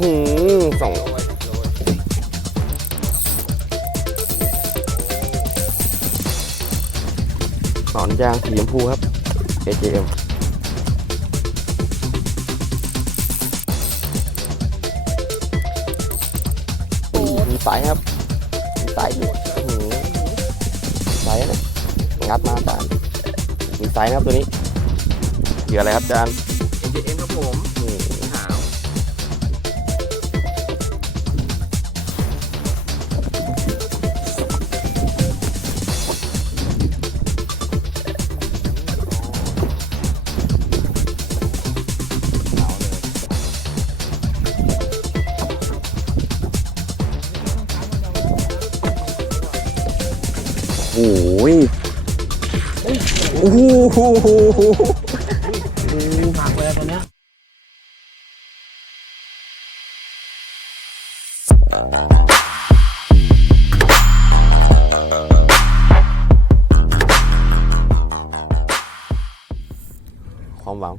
หือสองหนอนยางสีชมพูครับ AJM มีสายครับมีสายอยู่อื้อหือมีสายนะงัดมาจารย์มีสายนะครับตัวนี้เหยื่ออะไรครับอาจารย์ AJM ครับผม หนักเลยตัวเนี้ยความหวัง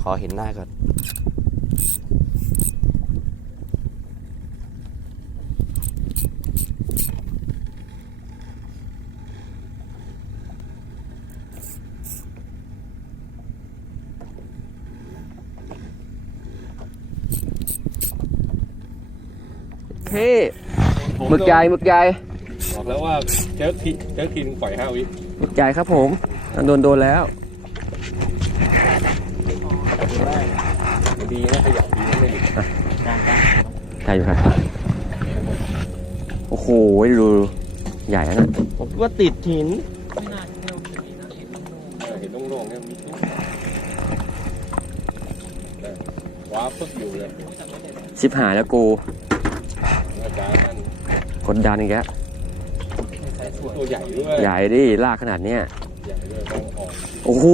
ขอเห็นหน้าก่อน เท่หมึกใหญ่หมึกใหญ่บอกแล้วว่าเจ้าทีเจ้าทีนปล่อยห้าวิหมึกใหญ่ครับผมโดนโดนแล้วดีนะขยับดีนะไม่หลุดใช่อยู่ครับโอ้โหดูใหญ่นะผมคิดว่าติดหินเออเห็นโล่งๆเนี่ยมีตุ๊กเออว้าปึ๊กอยู่เลยชิบหายแล้วกู อาจารย์ท่านกดดันอีกแล้วตัวใหญ่ด้วยใหญ่ดิลากขนาดเนี้ยใหญ่ด้วยต้องอ่อนโอ้โห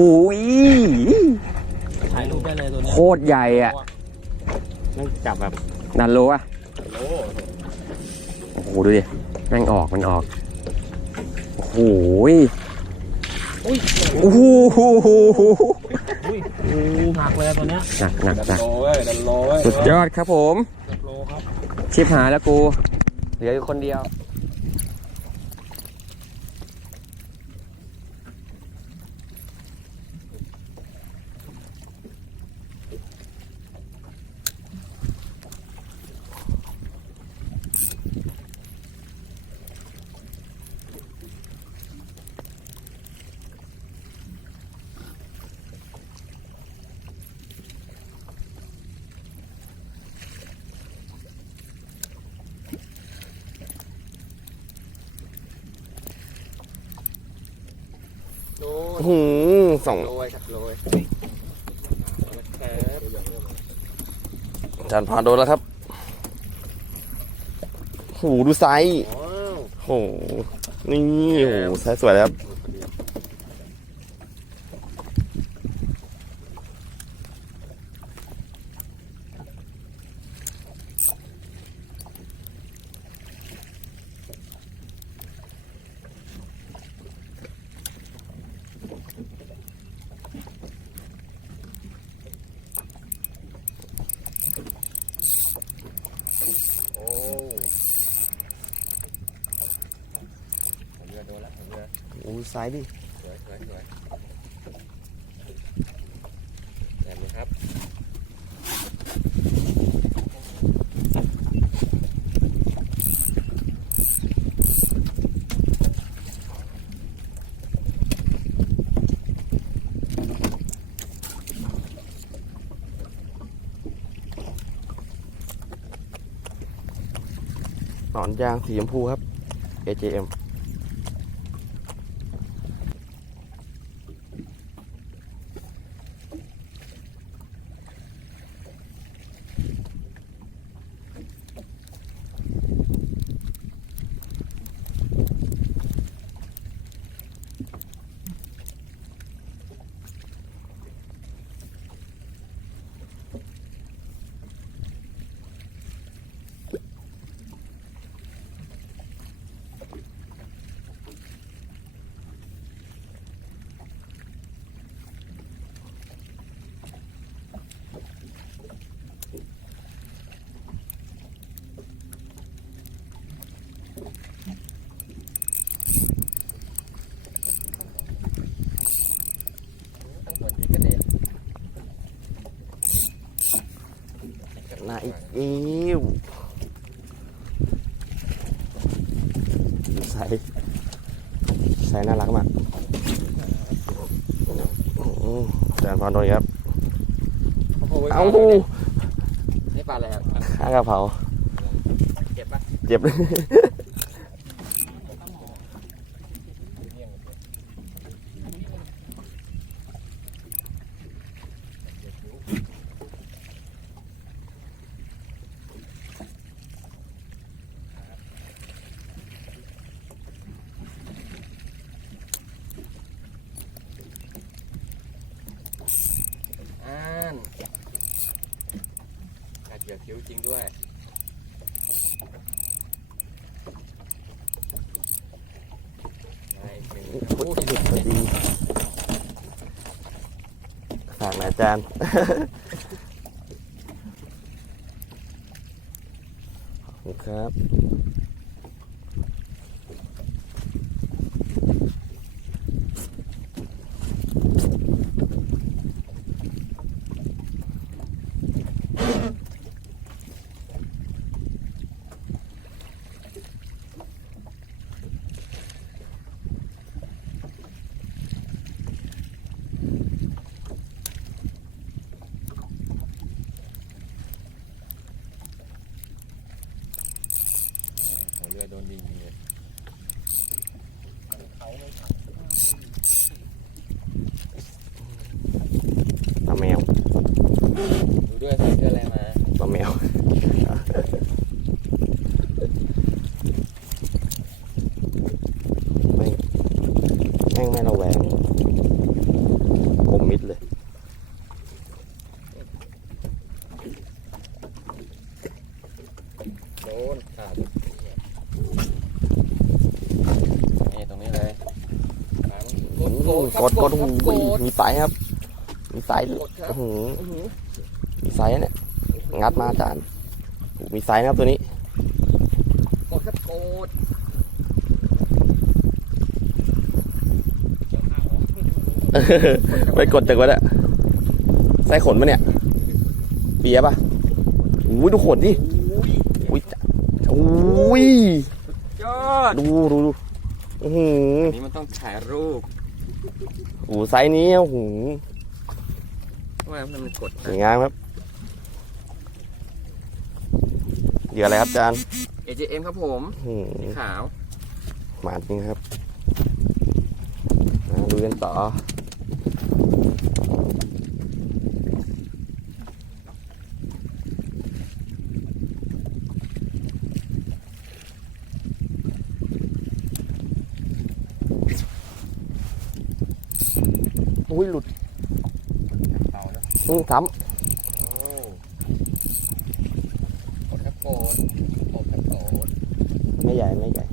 ถ่ายรูปได้เลยตัวเนี้โคตรใหญ่อะนั่งจับแบบนันโลอะโอ้โอ้โหดูดิแม่งออกมันออกโอ้โหโอ้โหหนักเลยตัวเนี้ยหนักหนักดันหนักโลเว้ยดันโลเว้ยสุดยอดครับผมดัน โลครับ ชิบหายแล้วกู เหลืออยู่คนเดียว หืมสองโลยครับโลยจานพาโดนแล้วครับโหดูไซส์ว้าวโหนี่โหไซส์สวยเลยครับ โอ้ผมเรือโดนแล้วผมเรือ โอ้ไซส์ดิสวยสวยสวยแบบนี้ครับหนอนยางสีชมพูครับ AJM นาอีกอิวใส่ใส่น่ารักมากอืมอาจารย์พรโดนครับ เอ้านี่ปลาอะไรครับข้างกระเพราเก็บปะเจ็บเลย อ่านกัดเหยื่อคิ้ว จริงด้วยได้อีกหนึ่งอุ๊ยหลุดพอดีฝากหนะอาจารย์ ขอบคุณครับ หัวเรือโดนยิงเลย ปลาแมว ดูด้วยใส่เสื้ออะไรมา ปลาแมว ไม่แม่งไม่ระแวงผมมิดเลย โดนขาดนี่ตรงนี้เลยขา กดกดกดหูยมีสายครับ มีสายกดครับอื้อหือมีสายเนี่ยงัดมาอาจารย์โอ้มีสายนะครับตัวนี้กดครับกดไปกดจากวะเนี่ยไส้ขนปะเนี่ยเปียปะอุ้ยดูขนดิอุ้ยจ้ะอุ้ยยอดดูดูดูอื้อหือนี่มันต้องถ่ายรูป โอ้ไซส์นี้โอ้โหว่ามันกดสวยงามครับเหยื่ออะไรครับอาจารย์ AJM ครับผมอื้อหือขาวหมาจริงครับอ่าดูกันต่อ อุ้ยหลุด เตาแล้ว อื้อซ้โอ้กดครับกดกดครับกดำไม่ใหญ่ไม่ใหญ่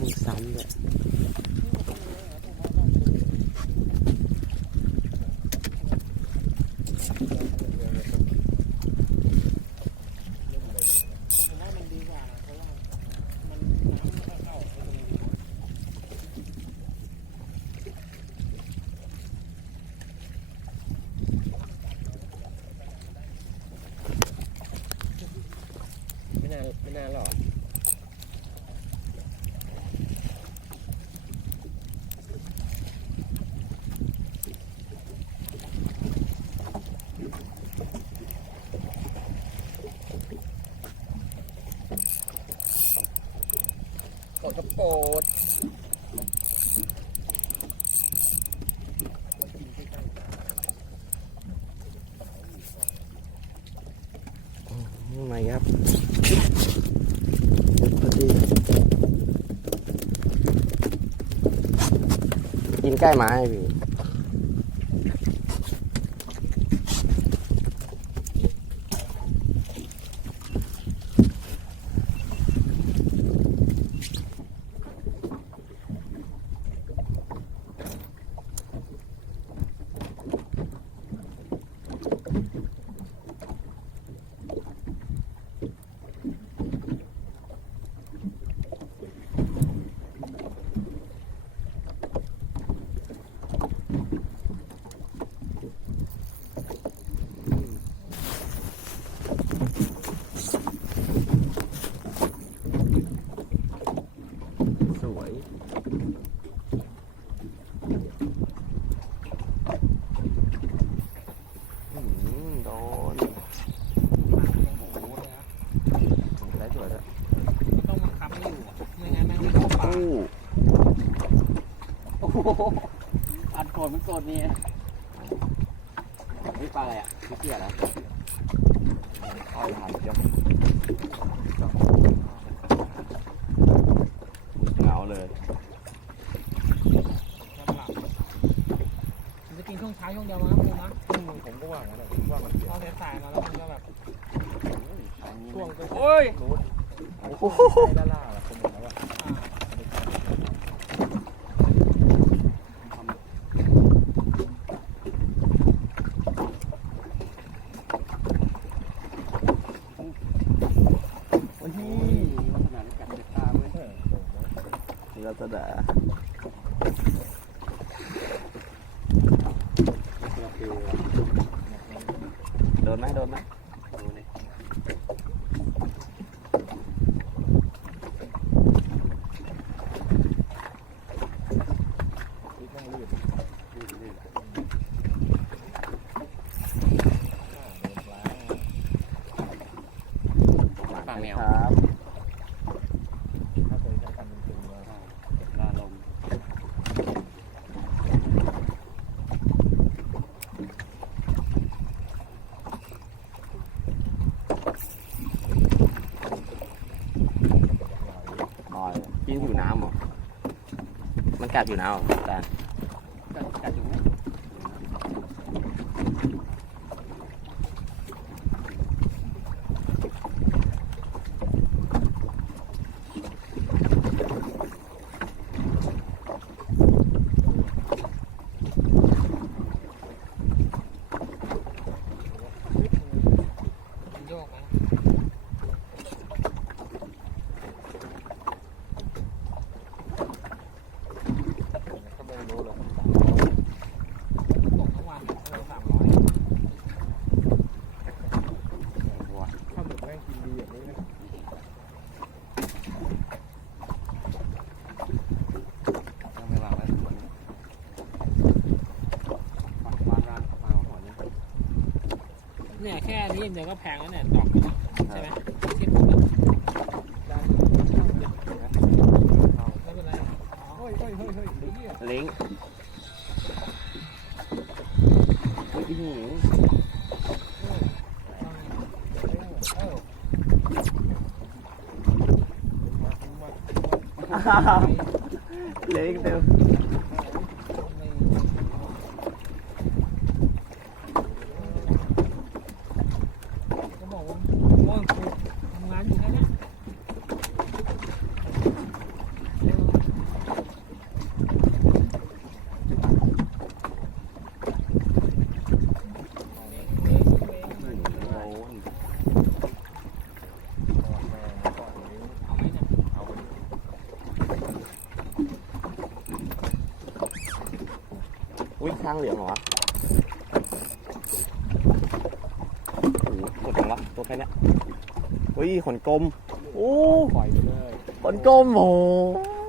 มีซ้ำด้วย ไม่น่าไม่น่าหรอกก ดครับกดไม่ครับพอดีกินใกล้ไม้พี่ อัดโกรธมันโกรธนี่นี่ปลาอะไรอะพี่เกียร์เหรอเอาหายเดี๋ยวเหงาเลยจะกินช่วงเช้าช่วงเดียวมั้งครูมั้งผมก็ว่างั้นแหละว่ามันพอสายมาแล้วมันก็แบบช่วงโอ้ยโอ้โห ใช่ด้านล่างแหละคนหนึ่งแล้วว่า วันที่ ลักษณะนี้กัดเด็ดตาเลย นี่เราจะด่า เราคือ โดนไหมโดนไหม ดูนี่ ปากแมวครับถ้าเคยใช้กันจริงๆว่าลาลมลอยกินผิวน้ำเหรอมันกัดผิวน้ำเหรอแต่ กัดกัดอยู่ไหม มันโยกไหม ก็ไม่รู้เลย ตกทั้งวันเลยสามร้อย ถ้าหมึกแม่งกินดีอย่างนี้นะต้องไม่วางไว้หัวนี้วางร้านวางหัวนี้ เนี่ยแค่นี้เดียวก็แพงแล้วเนี่ยดอกนึงอะใช่ไหมคิดผมนะด้าไม่เป็นไรอ๋อเฮ้ยเฮ้ยเฮ้ยเฮ้ยเดี๋ยวนี้งอุ้ยอื้อหือเอออ้าวเลิงเต็ม ก็บอกว่าโอ้ยครูทำงานอยู่แค่เนี้ยโดนเอาไหมเนี่ย อุ้ยข้างเหลืองเหรอวะโอ้โหหมดยังวะตัวแค่เนี้ยอุ้ยขนกลม โอ้ปล่อยไปเลยขนกลมโอ้โห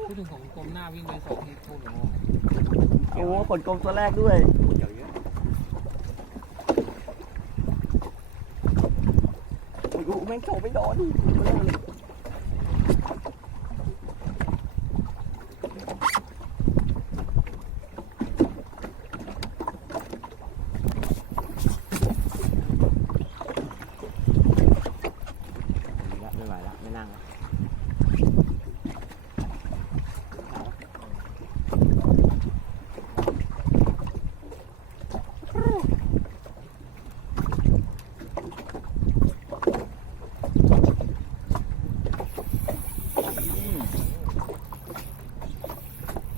พูดถึงของกรมหน้าวิ่งไปสองที่พูดหนูโอ้โหขนกลมตัวแรกด้วย เดี๋ยวเยอะอุ้ยอุ้ยแม่งโฉบไม่โดนไม่ไหวแล้วไม่นั่งแล้ว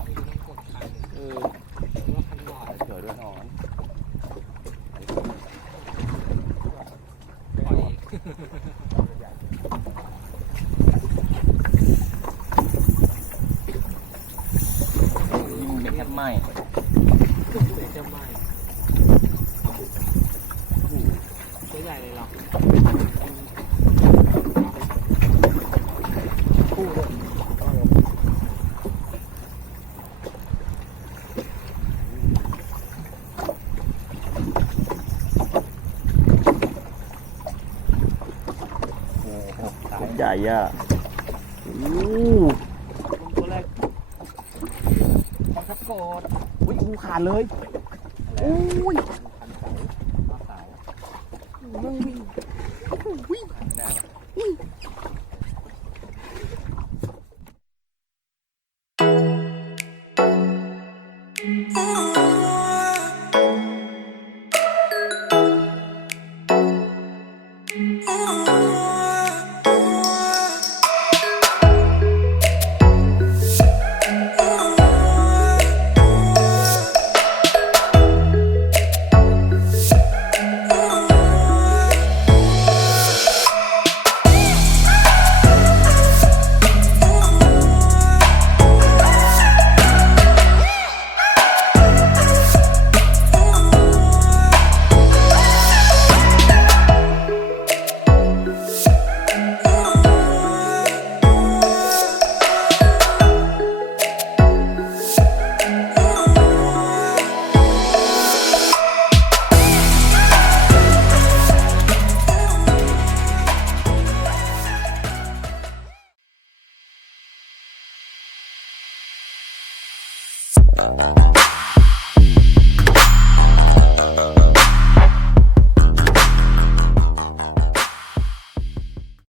ไม่รู้ต้องกด คัน เออ หรือว่าคันหลอด เฉยด้วยถอน ปล่อย เด็กแคบไหม เดี๋ยวจะไหม้ตัวใหญ่เลยเหรอ ใหญ่อะโอ้ตัวแรกเขาสสดอุ้ยงูขาดเลยอุ้ยพันเสาเอาเสามึงวิ่งวิ่งไม่ไ